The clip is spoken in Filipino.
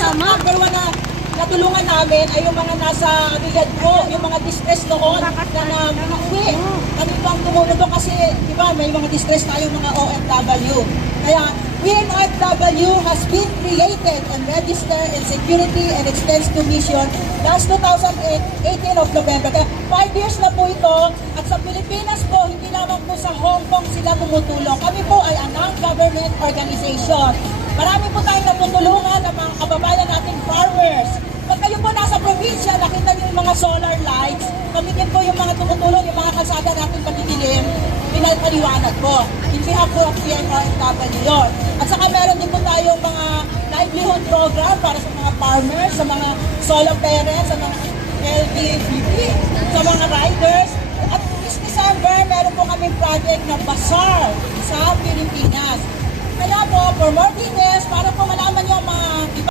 Sa number one na natulungan namin ay yung mga nasa Riyadh po, yung mga distress noon na nakauwi. Kami pang tumulong doon kasi, di ba, may mga distress tayong mga OFW. Kaya, WNOFW has been created and registered in Security and Expense Commission last 2018 of November. Kaya 5 years na po ito at sa Pilipinas po, hindi lamang po sa Hong Kong sila tumutulong. Kami po ay a non-government organization. Marami po tayong natutulungan ng mga kababayan nating farmers. Pag kayo po nasa probinsya, nakita niyo yung mga solar lights, kami din po yung mga tumutulong, yung mga kalsada natin patidilim, pinapaliwanag po. In behalf po of PNRFW yun. At saka meron din po tayong mga livelihood program para sa mga farmers, sa mga solo parents, sa mga LGBT, sa mga riders. At this December, meron po kami project na bazaar sa Pilipinas. Kaya po, for more details, para po malaman nyo ang mga